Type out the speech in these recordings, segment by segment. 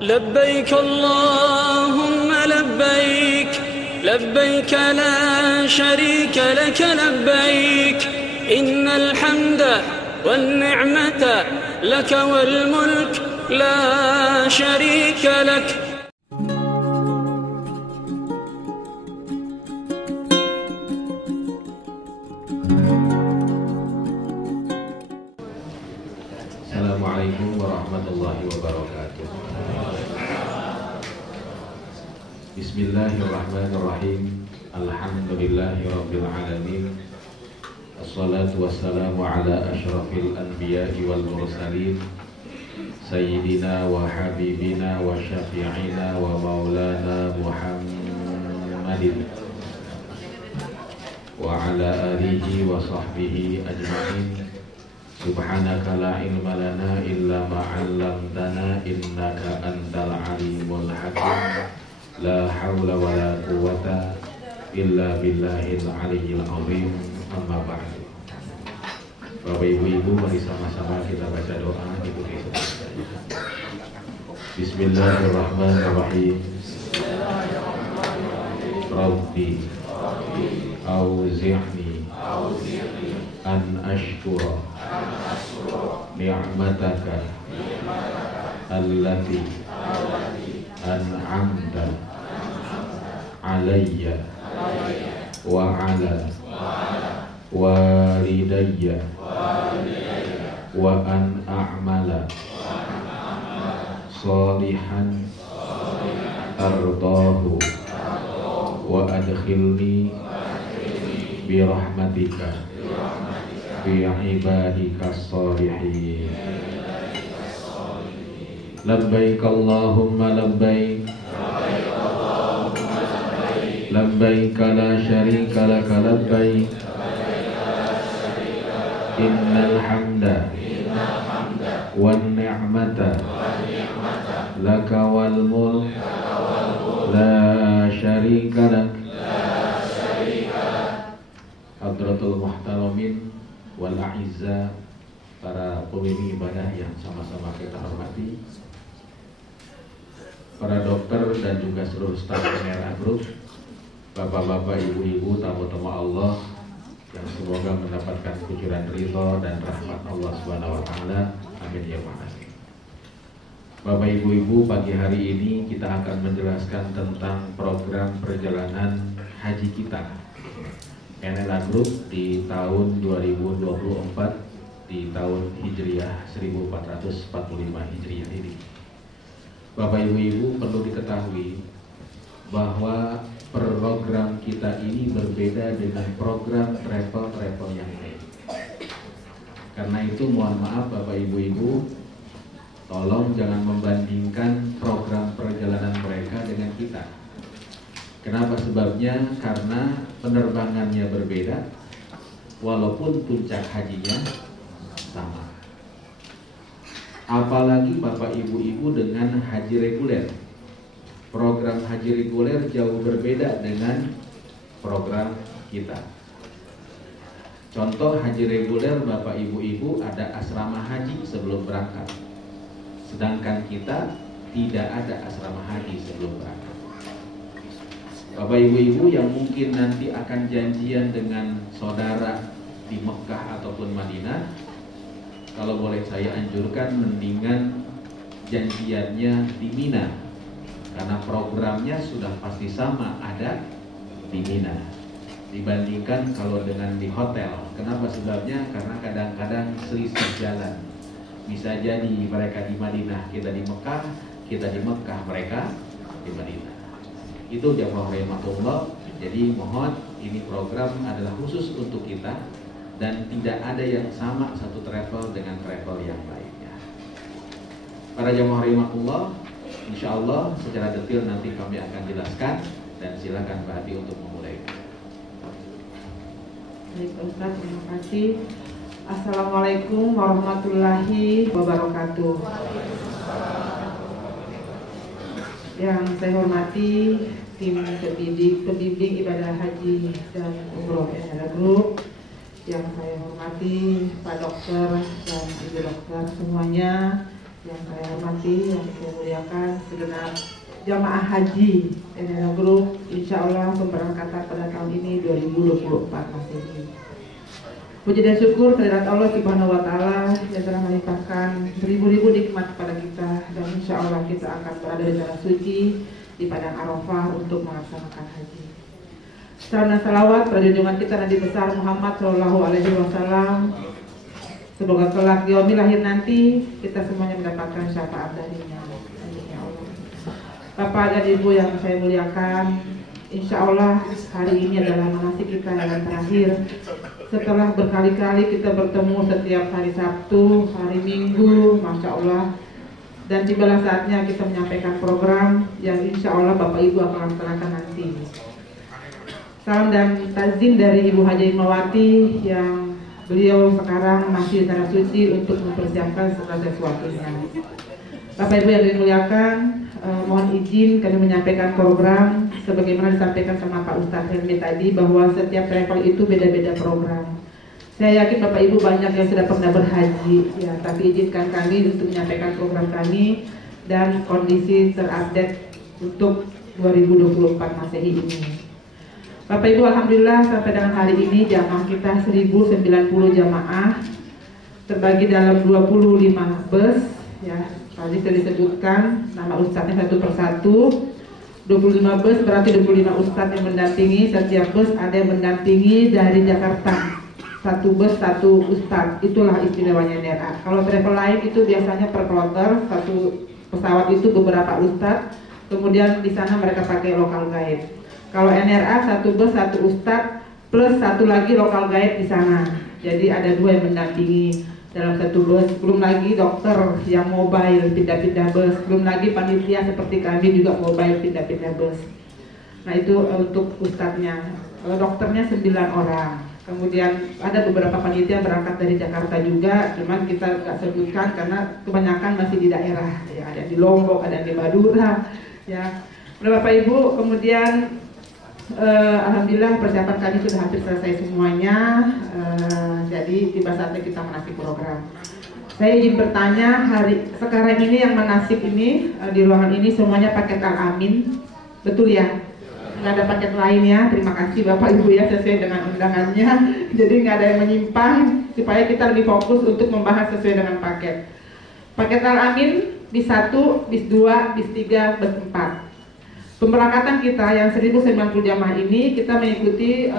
لبيك اللهم لبيك لبيك لا شريك لك لبيك إن الحمد والنعمة لك والملك لا شريك لك. Assalamualaikum warahmatullahi wabarakatuh. Bismillahirrahmanirrahim. Alhamdulillahi rabbil alamin. Assalatu wassalamu ala asyrafil anbiya'i wal mursalin Sayyidina wa habibina wa syafi'ina wa maulana Muhammadin wa ala alihi wa sahbihi ajma'in. Subhanaka la ilma lana illa ma 'allamtana innaka antal alimul hakim. La haula wa la quwwata illa billahil aliyyil azim. Amma ba'du. Bapak ibu-ibu, mari sama-sama kita baca doa ikuti seperti saya. Bismillahirrahmanirrahim. Rabbi auzi'ni an ashkura ni'mataka allati an'amta alayya wa ala walidayya wa an a'mala salihan ardahu wa adkhilni bi rahmatika fi ibadika sholihin. Labbaik Allahumma labbaik labbaik la syarika laka labbaik innal hamda wan ni'mata laka wal mulk la syarika lak. Hadratul muhtaramin wal a'izza, para pemimpin ibadah yang sama-sama kita hormati, para dokter dan juga seluruh staf MRA Group, bapak-bapak, ibu-ibu, tamu-tamu Allah yang semoga mendapatkan kucuran ridho dan rahmat Allah Subhanahu wa taala. Amin ya rabbal alamin. Bapak ibu-ibu, pagi hari ini kita akan menjelaskan tentang program perjalanan haji kita MRA Group di tahun 2024 di tahun Hijriah 1445 Hijriah ini. Bapak ibu-ibu, perlu diketahui bahwa program kita ini berbeda dengan program travel yang lain. Karena itu mohon maaf Bapak ibu-ibu, tolong jangan membandingkan program perjalanan mereka dengan kita. Kenapa sebabnya? Karena penerbangannya berbeda walaupun puncak hajinya sama. Apalagi Bapak Ibu-ibu dengan haji reguler. Program haji reguler jauh berbeda dengan program kita. Contoh haji reguler Bapak Ibu-ibu ada asrama haji sebelum berangkat. Sedangkan kita tidak ada asrama haji sebelum berangkat. Bapak ibu-ibu yang mungkin nanti akan janjian dengan saudara di Mekah ataupun Madinah, kalau boleh saya anjurkan mendingan janjiannya di Mina, karena programnya sudah pasti sama ada di Mina dibandingkan kalau dengan di hotel. Kenapa sebabnya? Karena kadang-kadang selisih jalan. Bisa jadi mereka di Madinah, kita di Mekah, kita di Mekah, mereka di Madinah. Itu jamaah rahmatullah. Jadi mohon, ini program adalah khusus untuk kita dan tidak ada yang sama satu travel dengan travel yang lainnya. Para jamaah rahmatullah, insya Allah secara detail nanti kami akan jelaskan, dan silakan Pak Hadi untuk memulai. Baik Ustaz, terima kasih. Assalamualaikum warahmatullahi wabarakatuh. Yang saya hormati tim pembimbing ibadah haji dan umroh MRA Group, yang saya hormati Pak Dokter dan Ibu Dokter semuanya, Yang saya hormati, yang saya muliakan, segenap jamaah haji NNA Group, insya Allah pemberangkatan pada tahun ini 2024 Masehi. Puji dan syukur kehadirat Allah Subhanahu wa Ta'ala yang telah melimpahkan beribu-ribu nikmat kepada kita, dan insya Allah kita akan berada di tanah suci di padang Arafah untuk melaksanakan haji. Salam dan salawat pada junjungan kita Nabi besar Muhammad Shallallahu Alaihi Wasallam. Semoga kelak di yaumil akhir nanti kita semuanya mendapatkan syafaat darinya. Amin ya Allah. Bapak dan Ibu yang saya muliakan, insya Allah hari ini adalah manasik kita yang terakhir. Setelah berkali-kali kita bertemu setiap hari Sabtu, hari Minggu, Masya Allah. Dan tibalah saatnya kita menyampaikan program yang insya Allah Bapak Ibu akan laksanakan nanti. Salam dan takzim dari Ibu Haji Mawati yang beliau sekarang masih di tanah suci untuk mempersiapkan segala sesuatunya. Bapak Ibu yang dimuliakan, mohon izin kami menyampaikan program sebagaimana disampaikan sama Pak Ustadz Helmi tadi, bahwa setiap travel itu beda-beda program. Saya yakin Bapak Ibu banyak yang sudah pernah berhaji, ya, tapi izinkan kami untuk menyampaikan program kami dan kondisi terupdate untuk 2024 Masehi ini. Bapak Ibu, alhamdulillah sampai dengan hari ini jamaah kita 1090 jamaah terbagi dalam 25 bus, ya. Tadi sudah disebutkan nama ustadznya satu persatu. 25 bus berarti 25 ustadz yang mendampingi. Setiap bus ada yang mendampingi dari Jakarta. Satu bus satu ustadz, itulah istimewanya NRA. Kalau travel lain itu biasanya per kloter, satu pesawat itu beberapa ustadz. Kemudian di sana mereka pakai lokal guide. Kalau NRA satu bus satu ustadz plus satu lagi lokal guide di sana. Jadi ada dua yang mendampingi dalam satu bus. Belum lagi dokter yang mobile pindah-pindah bus. Belum lagi panitia seperti kami juga mobile pindah-pindah bus. Nah itu untuk ustadznya. Dokternya 9 orang. Kemudian ada beberapa panitia berangkat dari Jakarta juga, cuman kita nggak sebutkan karena kebanyakan masih di daerah. Ya, ada di Lombok, ada di Madura. Ya, Bapak Ibu, kemudian alhamdulillah persiapan kami sudah hampir selesai semuanya. Jadi tiba saatnya kita menasik program. Saya izin bertanya, hari sekarang ini yang menasik ini di ruangan ini semuanya paket Al-Amin, betul ya? Nggak ada paket lain ya. Terima kasih Bapak Ibu ya, sesuai dengan undangannya. Jadi nggak ada yang menyimpang supaya kita lebih fokus untuk membahas sesuai dengan paket. Paket Al-Amin bis 1, bis 2, bis 3, bis 4. Pemberangkatan kita yang 1090 jamaah ini kita mengikuti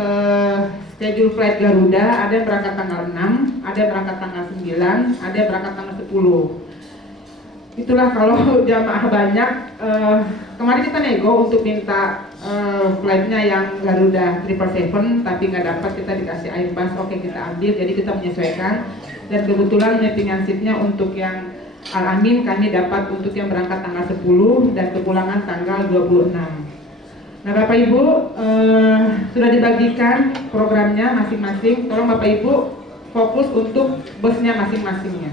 schedule flight Garuda. Ada yang berangkat tanggal 6, ada yang berangkat tanggal 9, ada yang berangkat tanggal 10. Itulah kalau jamaah banyak. Kemarin kita nego untuk minta flightnya yang Garuda 777, tapi nggak dapat, kita dikasih Airbus. Oke, kita ambil, jadi kita menyesuaikan. Dan kebetulan mappingan seatnya untuk yang Al-Amin kami dapat untuk yang berangkat tanggal 10 dan kepulangan tanggal 26. Nah Bapak Ibu, sudah dibagikan programnya masing-masing. Tolong Bapak Ibu fokus untuk busnya masing-masingnya.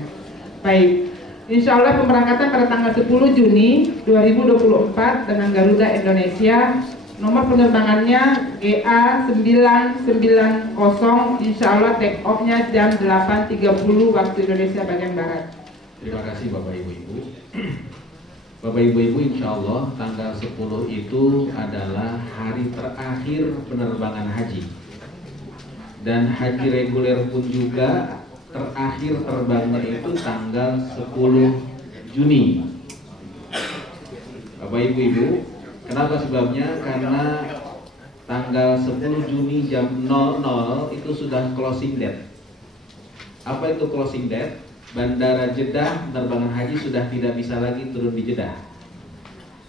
Baik, insya Allah pemberangkatan pada tanggal 10 Juni 2024 dengan Garuda Indonesia. Nomor penerbangannya GA990, insya Allah take off-nya jam 8.30 waktu Indonesia bagian Barat. Terima kasih Bapak Ibu-Ibu. Bapak Ibu-Ibu, insya Allah tanggal 10 itu adalah hari terakhir penerbangan haji. Dan haji reguler pun juga terakhir terbangnya itu tanggal 10 Juni. Bapak Ibu-Ibu, kenapa sebabnya? Karena tanggal 10 Juni jam 00 itu sudah closing date. Apa itu closing date? Bandara Jeddah penerbangan haji sudah tidak bisa lagi turun di Jeddah.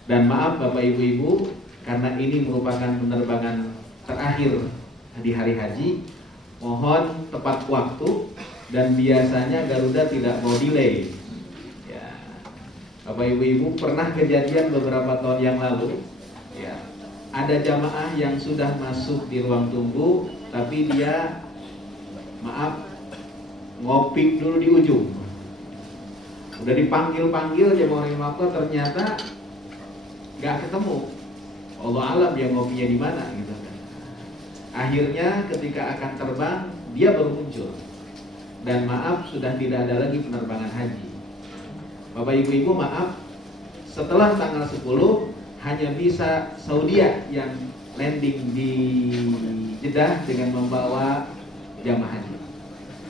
Dan maaf Bapak Ibu-Ibu, karena ini merupakan penerbangan terakhir di hari haji, mohon tepat waktu, dan biasanya Garuda tidak mau delay. Ya. Bapak Ibu-Ibu, pernah kejadian beberapa tahun yang lalu, ya, ada jamaah yang sudah masuk di ruang tunggu, tapi dia maaf ngopi dulu di ujung. Udah dipanggil-panggil jamaah Rimako, ternyata nggak ketemu. Allah alam dia ngopinya di mana gitu kan. Akhirnya ketika akan terbang dia baru muncul. Dan maaf sudah tidak ada lagi penerbangan haji. Bapak Ibu maaf, setelah tanggal 10 hanya bisa Saudia yang landing di Jeddah dengan membawa jamaah haji.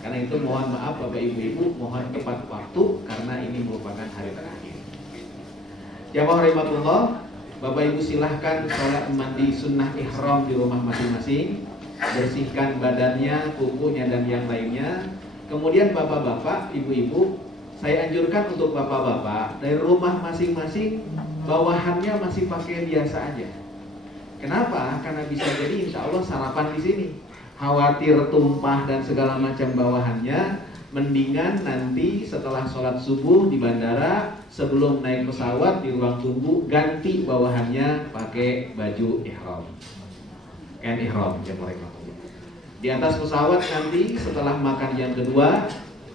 Karena itu mohon maaf Bapak Ibu, mohon tepat waktu karena ini merupakan hari terakhir. Jamaah rahimakumullah, Bapak Ibu silahkan sholat mandi sunnah ihram di rumah masing-masing, bersihkan badannya, kukunya dan yang lainnya. Kemudian bapak-bapak, ibu-ibu, saya anjurkan untuk bapak-bapak dari rumah masing-masing bawahannya masih pakai biasa aja. Kenapa? Karena bisa jadi insya Allah sarapan di sini. Khawatir tumpah dan segala macam bawahannya, mendingan nanti setelah sholat subuh di bandara, sebelum naik pesawat di ruang tunggu, ganti bawahannya pakai baju ihram. Kain ihram, di atas pesawat nanti setelah makan jam kedua,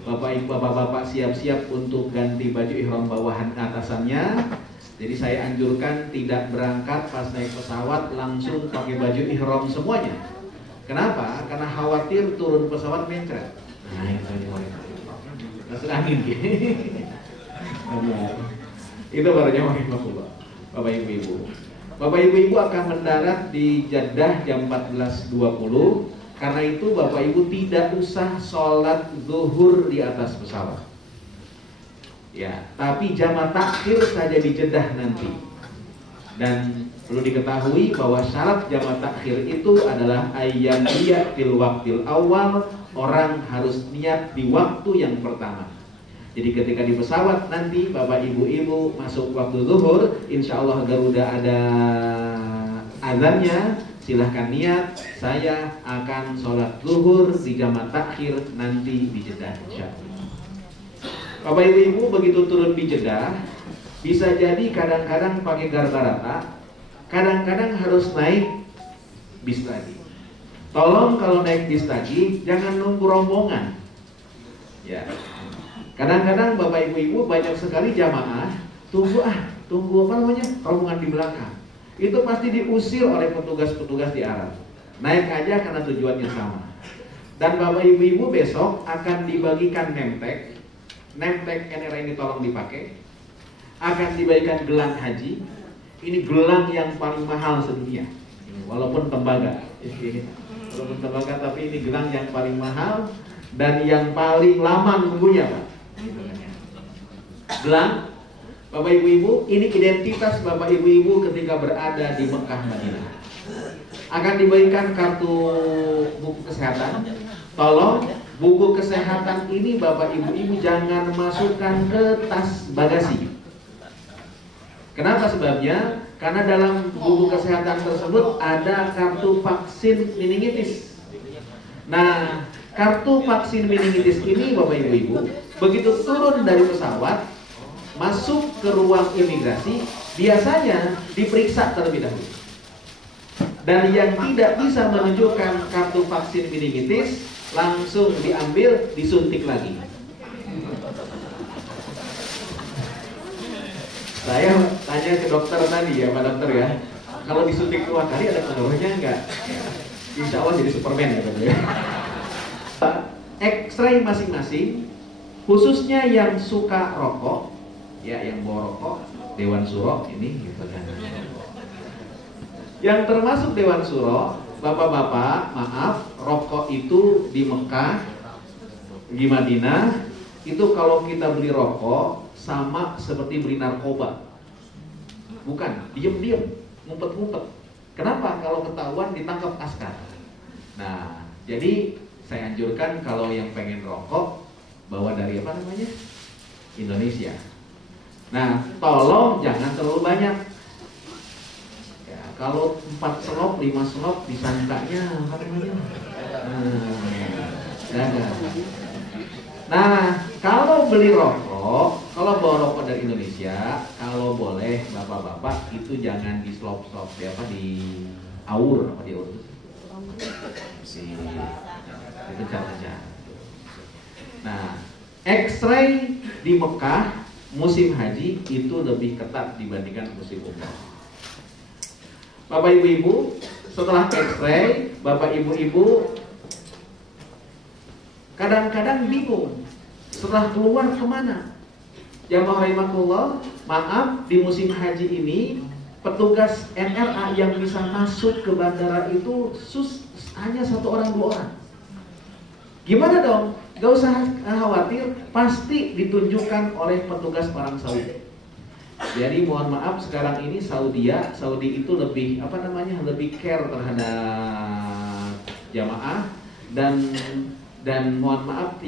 Bapak Ibu Bapak-bapak siap-siap untuk ganti baju ihram bawahan atasannya. Jadi saya anjurkan tidak berangkat pas naik pesawat langsung pakai baju ihram semuanya. Kenapa? Karena khawatir turun pesawat mencret. Nah itu masuk angin. Itu baru jamaah Bapak Ibu. Bapak Ibu akan mendarat di Jeddah jam 14.20. Karena itu Bapak Ibu tidak usah sholat zuhur di atas pesawat. Ya, tapi jamaah takhir saja di Jeddah nanti. Dan perlu diketahui bahwa syarat jamaah takhir itu adalah ayyam niat fil waqtil awal, orang harus niat di waktu yang pertama. Jadi ketika di pesawat nanti Bapak Ibu masuk waktu zuhur, insya Allah Garuda ada azannya, silahkan niat, saya akan sholat zuhur di jamaah takhir nanti di Jeddah insya Allah. Bapak Ibu begitu turun di Jeddah, bisa jadi kadang-kadang pakai garbarata, kadang-kadang harus naik bis lagi. Tolong kalau naik bis lagi jangan nunggu rombongan. Ya. Kadang-kadang Bapak Ibu banyak sekali jamaah tunggu apa namanya? Rombongan di belakang. Itu pasti diusir oleh petugas-petugas di Arab. Naik aja karena tujuannya sama. Dan Bapak Ibu besok akan dibagikan nemtek ini tolong dipakai. Akan dibagikan gelang haji. Ini gelang yang paling mahal sedunia. Walaupun tembaga. Walaupun tembaga tapi ini gelang yang paling mahal dan yang paling lama nunggunya, Pak. Gelang Bapak Ibu, ini identitas Bapak Ibu ketika berada di Mekah Madinah. Akan dibagikan kartu buku kesehatan. Tolong buku kesehatan ini Bapak Ibu jangan masukkan ke tas bagasi. Kenapa sebabnya? Karena dalam buku kesehatan tersebut ada kartu vaksin meningitis. Nah, kartu vaksin meningitis ini Bapak Ibu begitu turun dari pesawat masuk ke ruang imigrasi, biasanya diperiksa terlebih dahulu. Dan yang tidak bisa menunjukkan kartu vaksin meningitis langsung diambil, disuntik lagi. Saya tanya ke dokter tadi ya, Pak Dokter ya, kalau disuntik 2 kali ada pengaruhnya enggak? Insya Allah jadi Superman ya. X-ray masing-masing, khususnya yang suka rokok, ya yang bawa rokok, Dewan Suro ini gitu kan. Yang termasuk Dewan Suro, bapak-bapak, maaf, rokok itu di Mekah, di Madinah, itu kalau kita beli rokok sama seperti beli narkoba. Bukan, diem-diem, ngumpet-ngumpet. Kenapa? Kalau ketahuan ditangkap askar. Nah, jadi saya anjurkan kalau yang pengen rokok bawa dari apa namanya? Indonesia. Nah, tolong jangan terlalu banyak. Ya, kalau 4 selop, 5 selop disangkanya apa namanya? Nah, kalau beli rokok, kalau bawa rokok dari Indonesia, kalau boleh bapak-bapak itu jangan di slop-slop, di aur, apa di aur? Itu cara. Nah, X-ray di Mekah musim haji itu lebih ketat dibandingkan musim umrah. Bapak Ibu, setelah X-ray, Bapak Ibu kadang-kadang bingung setelah keluar kemana? Jamaah rahimakumullah, maaf, di musim haji ini petugas NRA yang bisa masuk ke bandara itu hanya 1 orang 2 orang. Gimana dong? Gak usah khawatir, pasti ditunjukkan oleh petugas orang Saudi. Jadi mohon maaf, sekarang ini Saudi itu lebih lebih care terhadap jamaah, dan mohon maaf,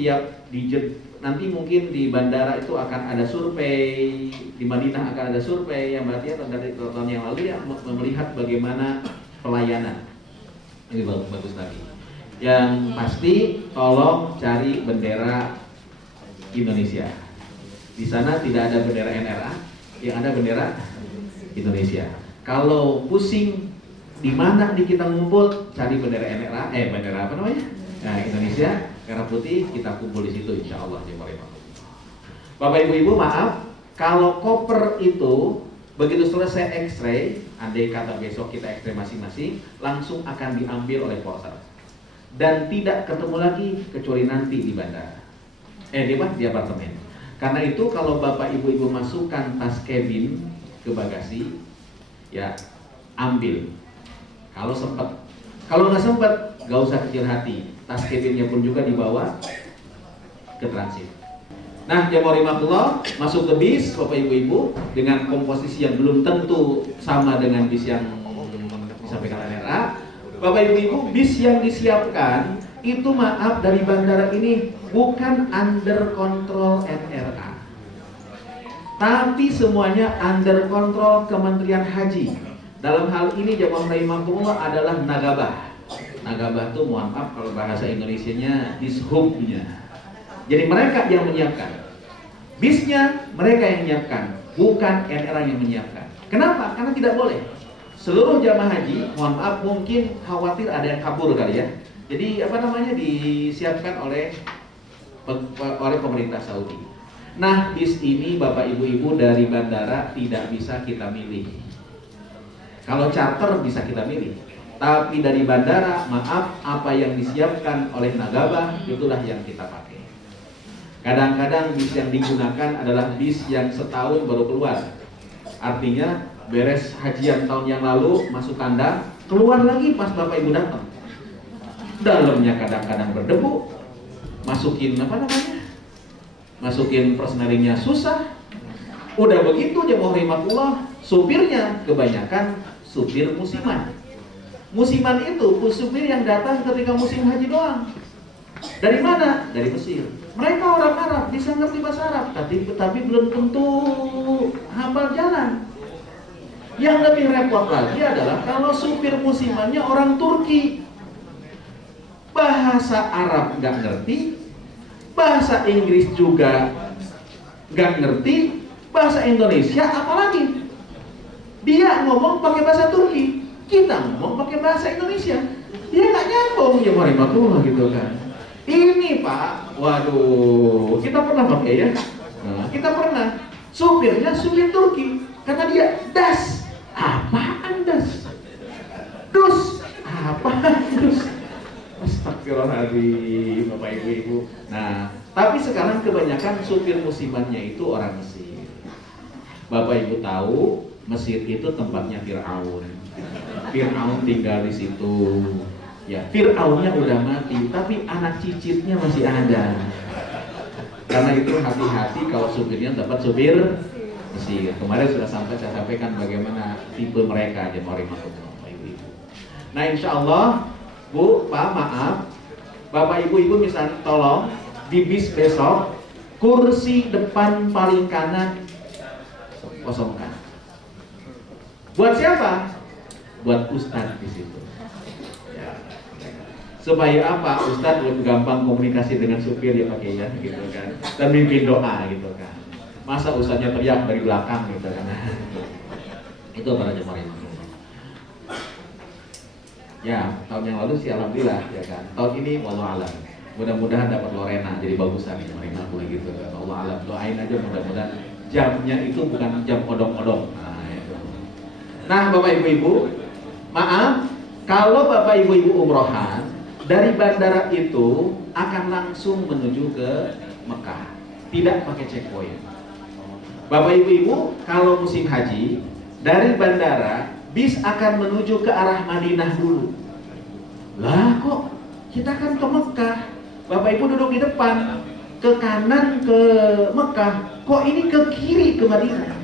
nanti mungkin di bandara itu akan ada survei, di Madinah akan ada survei yang berarti dari tahun yang lalu ya, melihat bagaimana pelayanan. Ini bagus tadi. Yang pasti tolong cari bendera Indonesia. Di sana tidak ada bendera NRA, yang ada bendera Indonesia. Kalau pusing di mana kita ngumpul, cari bendera NRA, bendera apa namanya? Nah, Indonesia, merah putih, kita kumpul di situ, insya Allah. Bapak Ibu, maaf, kalau koper itu begitu selesai X-ray, andai kata besok kita X-ray masing-masing, langsung akan diambil oleh porter dan tidak ketemu lagi kecuali nanti di bandara, di apartemen. Karena itu kalau Bapak Ibu masukkan tas cabin ke bagasi, ya ambil. Kalau sempat, kalau nggak sempat, nggak usah kecil hati. Tas cabinnya pun juga dibawa ke transit. Nah, jamaah rahimakumullah, masuk ke bis Bapak Ibu dengan komposisi yang belum tentu sama dengan bis yang disampaikan NRA. Bapak Ibu, bis yang disiapkan itu maaf dari bandara ini bukan under control NRA, tapi semuanya under control Kementerian Haji. Dalam hal ini jamaah rahimakumullah adalah Nagabah. Nagabah itu mohon maaf kalau bahasa Indonesianya dishubnya. Jadi mereka yang menyiapkan bisnya, mereka yang menyiapkan, bukan NRA yang menyiapkan. Kenapa? Karena tidak boleh. Seluruh jamaah haji, mohon maaf, mungkin khawatir ada yang kabur kali ya. Jadi disiapkan oleh pemerintah Saudi. Nah, bis ini Bapak Ibu dari bandara tidak bisa kita milih. Kalau charter bisa kita milih, tapi dari bandara, maaf, apa yang disiapkan oleh Nagabah itulah yang kita pakai. Kadang-kadang bis yang digunakan adalah bis yang setahun baru keluar. Artinya beres hajian tahun yang lalu, masuk kandang, keluar lagi pas Bapak Ibu datang. Dalamnya kadang-kadang berdebu, masukin persnelingnya susah. Udah begitu jamaah rahimakumullah, supirnya kebanyakan supir musiman. Musiman itu supir yang datang ketika musim haji doang. Dari mana? Dari Mesir. Mereka orang Arab, bisa ngerti bahasa Arab, tapi belum tentu hafal jalan. Yang lebih repot lagi adalah kalau supir musimannya orang Turki, bahasa Arab nggak ngerti, bahasa Inggris juga nggak ngerti, bahasa Indonesia apalagi. Dia ngomong pakai bahasa Turki, kita ngomong pakai bahasa Indonesia, dia nggak nyambung ya marimatullah gitu kan. Ini Pak, waduh, kita pernah pakai ya. Nah, kita pernah. Supirnya supir Turki, kata dia das, apaan das? Dus, apaan dus? Astagfirullahaladzim, Bapak Ibu. Nah, tapi sekarang kebanyakan supir musimannya itu orang Mesir. Bapak Ibu tahu, Mesir itu tempatnya Fir'aun. Fir'aun tinggal di situ. Ya, Fir'aunnya udah mati, tapi anak cicitnya masih ada. Karena itu hati-hati kalau supirnya dapat supir Mesir. Kemarin sudah saya sampaikan bagaimana tipe mereka di Marimatullah, Bapak Ibu. Nah, insya Allah, Bu, Pak, maaf, Bapak Ibu misalnya tolong di bis besok kursi depan paling kanan kosongkan. Buat siapa? Buat Ustadz di situ. Supaya apa? Ustadz lebih gampang komunikasi dengan supir ya pakai ya gitu kan, dan mimpin doa gitu kan. Masa Ustadznya teriak dari belakang gitu kan. Itu para jemaah ini. Ya, tahun yang lalu sih alhamdulillah ya kan. Tahun ini wallahu alam. Mudah-mudahan dapat Lorena jadi bagusan ya jemaah gitu kan. Allah alam, doain aja mudah-mudahan jamnya itu bukan jam odong-odong. Nah, itu. Nah, Bapak Ibu, maaf kalau Bapak Ibu umrohan dari bandara itu akan langsung menuju ke Mekah, tidak pakai checkpoint. Bapak Ibu, kalau musim haji dari bandara bis akan menuju ke arah Madinah dulu. Lah kok kita kan ke Mekah, Bapak Ibu duduk di depan, ke kanan ke Mekah, kok ini ke kiri ke Madinah?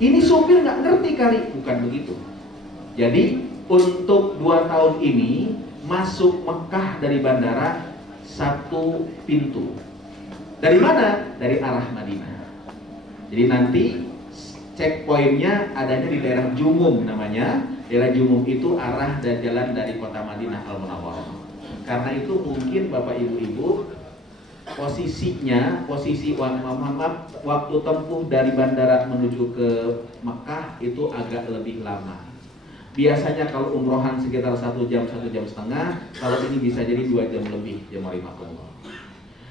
Ini supir nggak ngerti kali, bukan begitu. Jadi untuk 2 tahun ini masuk Mekah dari bandara 1 pintu. Dari mana? Dari arah Madinah. Jadi nanti checkpointnya adanya di daerah Jumum namanya. Daerah Jumum itu arah dan jalan dari kota Madinah Al-Munawwarah. Karena itu mungkin Bapak Ibu posisinya, waktu tempuh dari bandara menuju ke Mekah itu agak lebih lama. Biasanya kalau umrohan sekitar 1 jam, 1 jam setengah. Kalau ini bisa jadi 2 jam lebih, jam 5.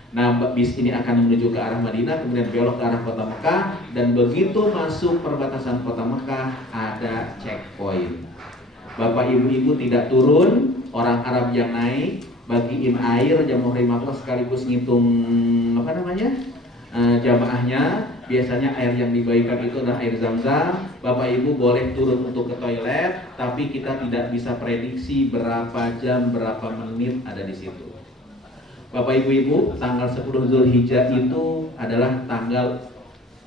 Nah, bis ini akan menuju ke arah Madinah, kemudian belok ke arah kota Mekah, dan begitu masuk perbatasan kota Mekah ada checkpoint. Bapak Ibu tidak turun, orang Arab yang naik, bagiin air jam 5 sekaligus ngitung jamaahnya. Biasanya air yang dibagikan itu adalah air Zam-Zam. Bapak Ibu boleh turun untuk ke toilet, tapi kita tidak bisa prediksi berapa jam, berapa menit ada di situ. Bapak Ibu, tanggal 10 Zulhijjah itu adalah tanggal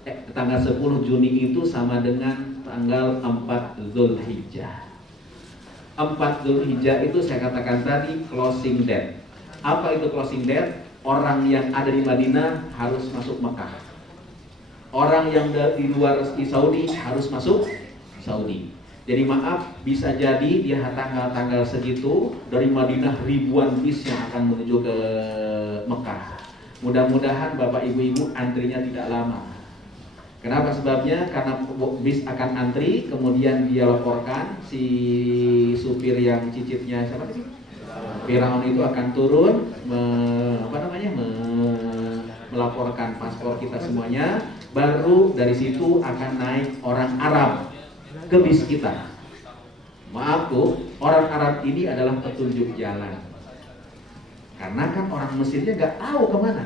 10 Juni itu sama dengan tanggal 4 Zulhijjah. 4 Zulhijjah itu saya katakan tadi closing date. Apa itu closing date? Orang yang ada di Madinah harus masuk Mekah. Orang yang di luar di Saudi harus masuk Saudi. Jadi maaf, bisa jadi di tanggal segitu dari Madinah ribuan bis yang akan menuju ke Mekah. Mudah-mudahan Bapak Ibu antrinya tidak lama. Kenapa sebabnya? Karena bis akan antri, kemudian dia laporkan si supir yang cicitnya siapa sih? Firaun itu akan turun melaporkan paspor kita semuanya. Baru dari situ akan naik orang Arab ke bis kita. Maaf Bu, orang Arab ini adalah petunjuk jalan. Karena kan orang Mesirnya nggak tahu kemana.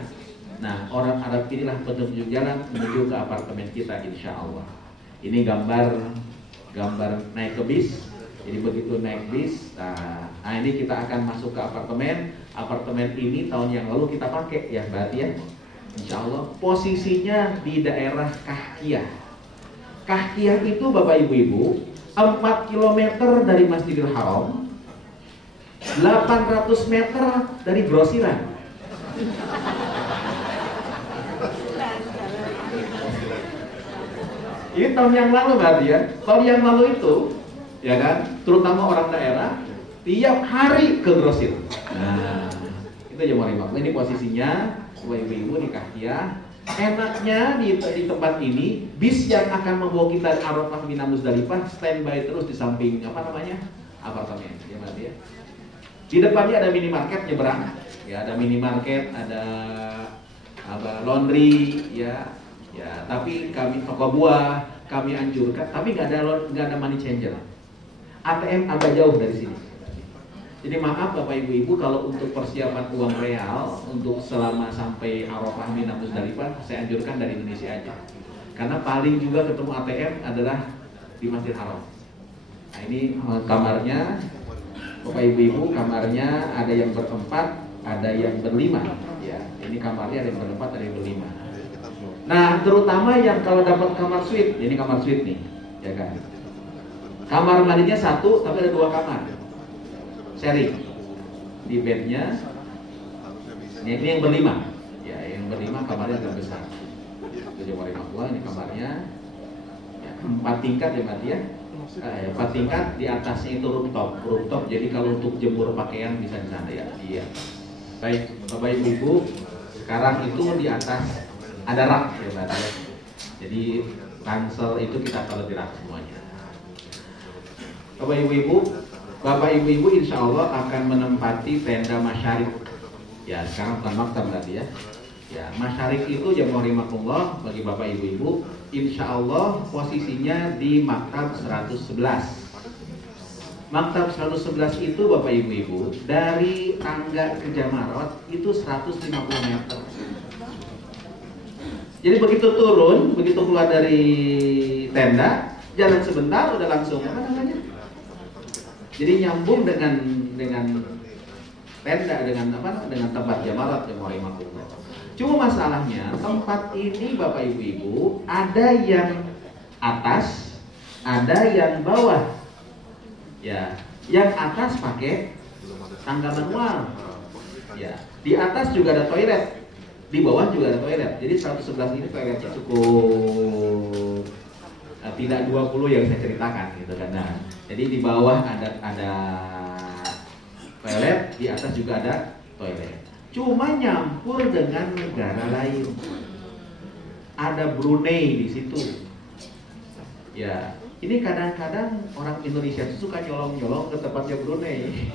Nah, orang Arab inilah petunjuk jalan menuju ke apartemen kita, insya Allah. Ini gambar naik ke bis. Jadi begitu naik bis, nah ini kita akan masuk ke apartemen. Apartemen ini tahun yang lalu kita pakai ya, berarti ya, insya Allah. Posisinya di daerah Kahkiyah. Kahkiyah itu Bapak Ibu 4 km dari Masjidil Haram, 800 meter dari grosiran. Ini tahun yang lalu berarti ya. Tahun yang lalu itu, ya kan, terutama orang daerah tiap hari ke grosir. Nah, itu jam 5. Ini posisinya Ibu-ibu di Kahkiyah. Enaknya di tempat ini, bis yang akan membawa kita ke Arafah, Mina, Muzdalifah standby terus di samping apartemen, ya berarti ya. Di depannya ada minimarket nyebrang, ya ada minimarket, ada laundry, ya. Tapi kami toko buah kami anjurkan, tapi nggak ada money changer. ATM agak jauh dari sini. Jadi maaf Bapak Ibu kalau untuk persiapan uang real untuk selama sampai Arafah, Mina, Muzdalifah, saya anjurkan dari Indonesia aja. Karena paling juga ketemu ATM adalah di Masjid Haram. Nah ini kamarnya, Bapak Ibu kamarnya ada yang berempat, ada yang berlima. Ya, ini kamarnya ada yang berempat, ada yang berlima. Nah terutama yang kalau dapat kamar suite, ini kamar suite nih, ya kan. Kamar mandinya 1, tapi ada 2 kamar. Sharing di bednya. Ini yang berlima, ya yang berlima kamarnya agak besar. Itu jam 5 ini kamarnya. Ya, 4 tingkat ya Mati ya. 4 tingkat, di atasnya itu rooftop. Jadi kalau untuk jemur pakaian bisa di sana ya. Iya. Baik Bapak Ibu, sekarang itu di atas ada rak ya Mati ya. Jadi ransel itu kita taruh di rak semuanya. Bapak Ibu insya Allah akan menempati tenda masyarik. Ya sekarang bukan maktab tadi ya. Ya masyarik itu jamaah rahimakumullah bagi Bapak Ibu insya Allah posisinya di maktab 111. Maktab 111 itu Bapak Ibu dari tangga ke Jamarot itu 150 meter. Jadi begitu turun, begitu keluar dari tenda, jalan sebentar udah langsung apa namanya? Jadi nyambung dengan tenda, dengan tempat jamarat yang warahmatullah. Cuma masalahnya tempat ini Bapak Ibu ada yang atas, ada yang bawah. Ya, yang atas pakai tangga manual. Ya, di atas juga ada toilet, di bawah juga ada toilet. Jadi 111 ini toiletnya cukup tidak 20 yang saya ceritakan gitu kan. Nah, jadi di bawah ada toilet, di atas juga ada toilet. Cuma nyampur dengan negara lain. Ada Brunei di situ. Ya, ini kadang-kadang orang Indonesia itu suka nyolong-nyolong ke tempatnya Brunei.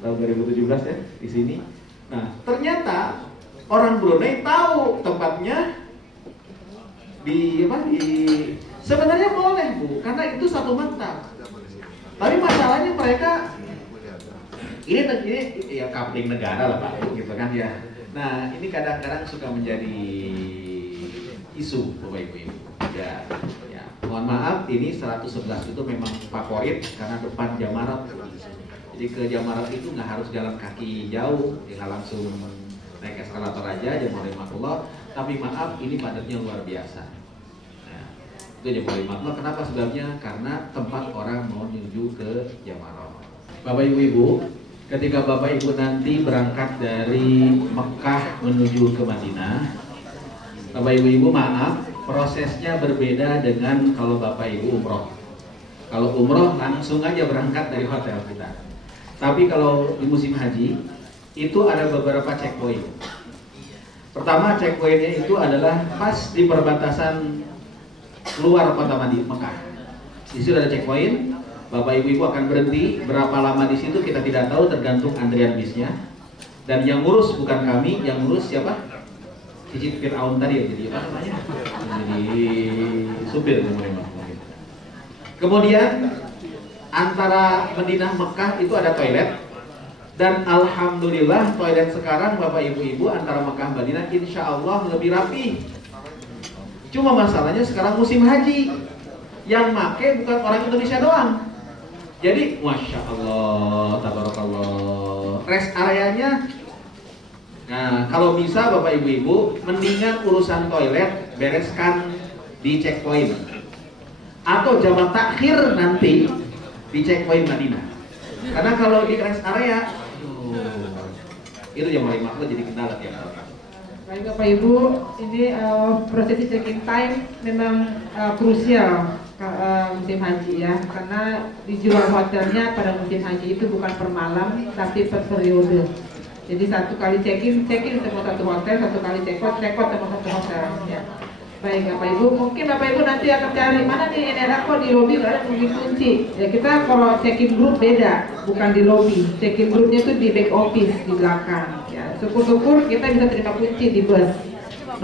Tahun 2017 ya di sini. Nah, ternyata orang Brunei tahu tempatnya di sebenarnya boleh Bu, karena itu satu maktab. Tapi masalahnya mereka ini ya coupling negara lah Pak, gitu kan ya. Nah, ini kadang-kadang suka menjadi isu Bapak Ibu. Ya, mohon maaf, ini 111 itu memang favorit karena depan jamarat. Jadi ke jamarat itu nggak harus jalan kaki jauh, tinggal langsung naik eskalator aja, jamaah. Tapi maaf, ini padatnya luar biasa. Nah, itu jamaah. Kenapa sebabnya? Karena tempat orang mau menuju ke jamaah. Bapak Ibu, ketika Bapak Ibu nanti berangkat dari Mekah menuju ke Madinah, Bapak Ibu maaf, prosesnya berbeda dengan kalau Bapak Ibu umroh. Kalau umroh langsung aja berangkat dari hotel kita. Tapi kalau di musim haji itu ada beberapa checkpoint. Pertama, checkpointnya itu adalah pas di perbatasan keluar kota Mekah. Di situ ada checkpoint. Bapak Ibu akan berhenti. Berapa lama di situ kita tidak tahu, tergantung antrian bisnya. Dan yang ngurus bukan kami, yang ngurus siapa? Cicit Fir'aun tadi, jadi apa namanya? Jadi supir. Kemudian antara Madinah Mekah itu ada toilet, dan alhamdulillah toilet sekarang Bapak Ibu antara Mekah Madinah insya Allah lebih rapi. Cuma masalahnya sekarang musim haji, yang make bukan orang Indonesia doang. Jadi masya Allah, tabarakallah, rest areanya. Nah, kalau bisa Bapak Ibu mendingan urusan toilet bereskan di checkpoint, atau jamaah takhir nanti di checkpoint Madinah. Karena kalau di rest area itu yang paling makhluk jadi kendala tiap tahun. Baik Bapak Ibu, ini prosesi check-in time memang krusial musim haji ya, karena dijual hotelnya pada musim haji itu bukan per malam tapi per periode. Jadi satu kali check-in sama satu hotel, satu kali check-out sama satu hotel ya. Baik Bapak Ibu, mungkin Bapak Ibu nanti akan cari mana nih NRA kok di lobi nggak ada kunci. Ya kita kalau check-in group beda, bukan di lobi. Check-in groupnya itu di back office di belakang. Ya, syukur-syukur kita bisa terima kunci di bus.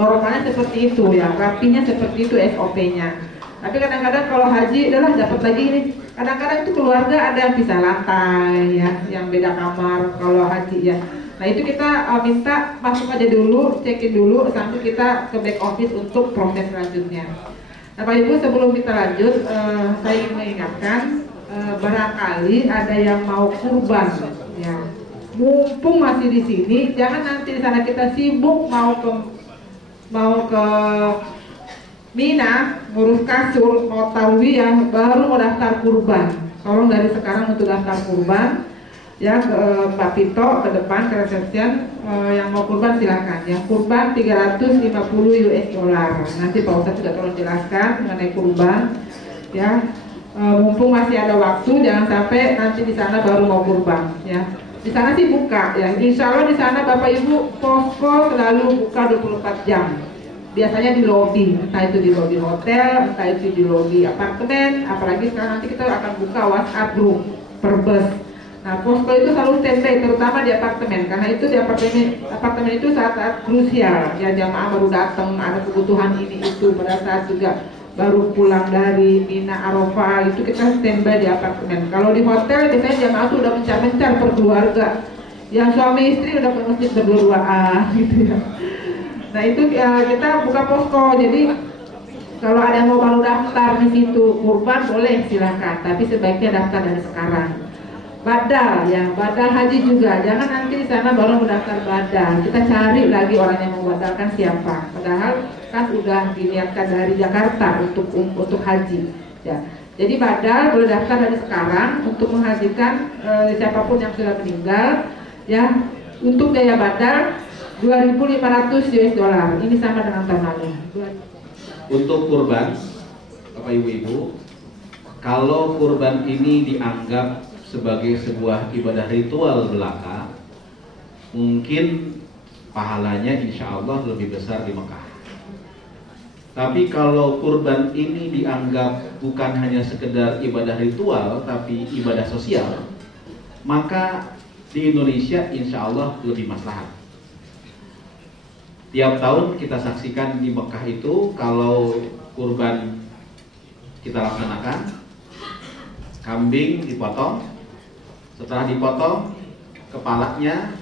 Normalnya seperti itu ya, rapinya seperti itu SOP-nya. Tapi kadang-kadang kalau haji, adalah dapat lagi ini. Kadang-kadang itu keluarga ada yang pisah lantai ya, yang beda kamar kalau haji ya. Nah itu kita minta masuk aja dulu, check-in dulu sampai kita ke back office untuk proses selanjutnya. Nah Pak Ibu, sebelum kita lanjut, saya ingin mengingatkan barangkali ada yang mau kurban, ya. Mumpung masih di sini, jangan nanti di sana kita sibuk mau ke Mina ngurus kasur, mau tarwiyah, baru mau daftar kurban. Tolong dari sekarang untuk daftar kurban. Ya, ke Pak Pito ke depan ke reception, yang mau kurban silahkan. Yang kurban 350 US dollar. Nanti Pak Ustadz juga tolong jelaskan mengenai kurban. Ya, mumpung masih ada waktu, jangan sampai nanti di sana baru mau kurban. Ya, di sana sih buka. Ya, insya Allah di sana Bapak Ibu posko selalu buka 24 jam. Biasanya di lobi, entah itu di lobi hotel, entah itu di lobi apartemen. Apalagi sekarang nanti kita akan buka WhatsApp group per bus. Nah, posko itu selalu standby, terutama di apartemen, karena itu di apartemen itu saat krusial. Ya, jamaah baru datang, ada kebutuhan ini itu, pada saat juga baru pulang dari Mina Arafah, itu kita standby di apartemen. Kalau di hotel, biasanya jamaah tuh udah mencar-mencar per keluarga. Yang suami istri udah ke masjid berdua-duaan, gitu ya. Nah itu kita buka posko, jadi kalau ada yang mau baru daftar di situ kurban boleh silakan, tapi sebaiknya daftar dari sekarang. Badal ya, badal haji juga, jangan nanti di sana baru mendaftar badal. Kita cari lagi orang yang mau badalkan siapa. Padahal kan udah diniatkan dari Jakarta untuk haji. Ya. Jadi badal boleh daftar dari sekarang untuk menghajikan siapapun yang sudah meninggal. Ya, untuk biaya badal 2.500 US dollar. Ini sama dengan tahun lalu. Untuk kurban, Bapak Ibu-Ibu, kalau kurban ini dianggap sebagai sebuah ibadah ritual belaka, mungkin pahalanya insya Allah lebih besar di Mekah. Tapi kalau kurban ini dianggap bukan hanya sekedar ibadah ritual, tapi ibadah sosial, maka di Indonesia insya Allah lebih maslahat. Tiap tahun kita saksikan di Mekah itu, kalau kurban kita laksanakan, kambing dipotong, setelah dipotong kepalanya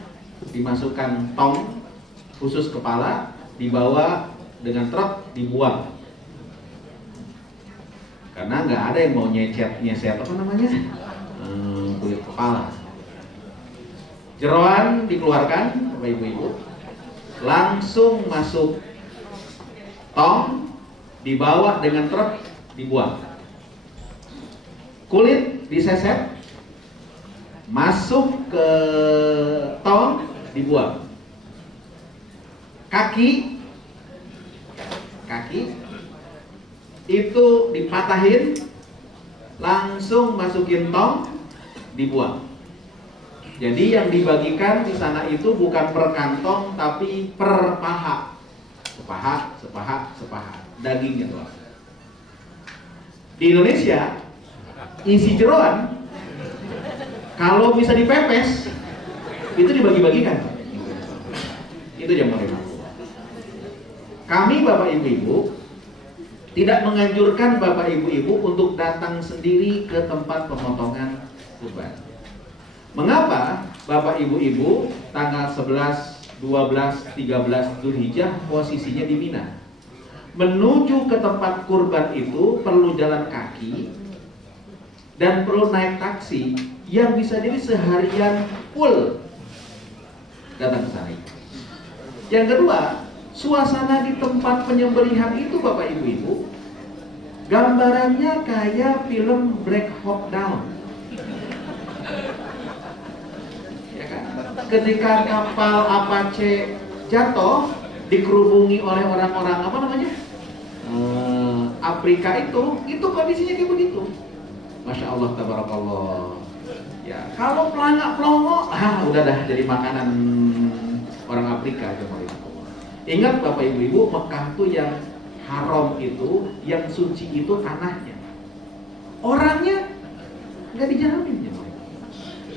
dimasukkan tong khusus kepala, dibawa dengan truk dibuang, karena nggak ada yang mau nyeset apa namanya kulit kepala. Jeroan dikeluarkan, Bapak Ibu-Ibu, langsung masuk tong, dibawa dengan truk dibuang. Kulit diseset, masuk ke tong, dibuang. Kaki itu dipatahin, langsung masukin tong, dibuang. Jadi yang dibagikan di sana itu bukan per kantong, tapi per paha, sepaha, dagingnya doang. Di Indonesia isi jeroan kalau bisa dipepes itu dibagi-bagikan. Itu yang mau. Kami Bapak Ibu-Ibu tidak menganjurkan Bapak Ibu-Ibu untuk datang sendiri ke tempat pemotongan kurban. Mengapa? Bapak Ibu-Ibu tanggal 11, 12, 13 Dzulhijjah posisinya di Mina. Menuju ke tempat kurban itu perlu jalan kaki dan perlu naik taksi yang bisa jadi seharian full datang ke sana. Yang kedua, suasana di tempat penyembelihan itu Bapak Ibu-Ibu, gambarannya kayak film Black Hawk Down. Ya kan? Ketika kapal Apache jatuh, dikerubungi oleh orang-orang apa namanya? Afrika itu kondisinya kayak begitu. Masya Allah, tabarakallah. Ya, kalau pelangak-pelongo, udah dah jadi makanan orang Afrika aja. Ingat Bapak Ibu-Ibu, Mekah tuh yang haram itu, yang suci itu tanahnya. Orangnya nggak dijamin ya.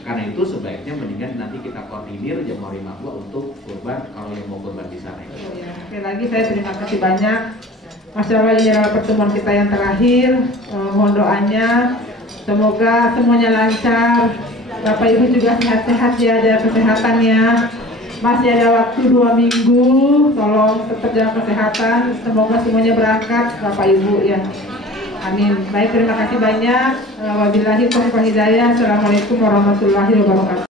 Karena itu sebaiknya mendingan nanti kita koordinir jemaah Rimahwa untuk kurban kalau yang mau kurban di sana. Ya, sekali lagi saya terima kasih banyak. Masya Allah, ini adalah pertemuan kita yang terakhir. Mohon doanya, semoga semuanya lancar. Bapak Ibu juga sehat-sehat ya, ada kesehatannya. Masih ada waktu 2 minggu, tolong tetap jaga kesehatan. Semoga semuanya berangkat, Bapak Ibu ya. Amin. Baik, terima kasih banyak. Wabillahi taufiq wal hidayah. Assalamualaikum warahmatullahi wabarakatuh.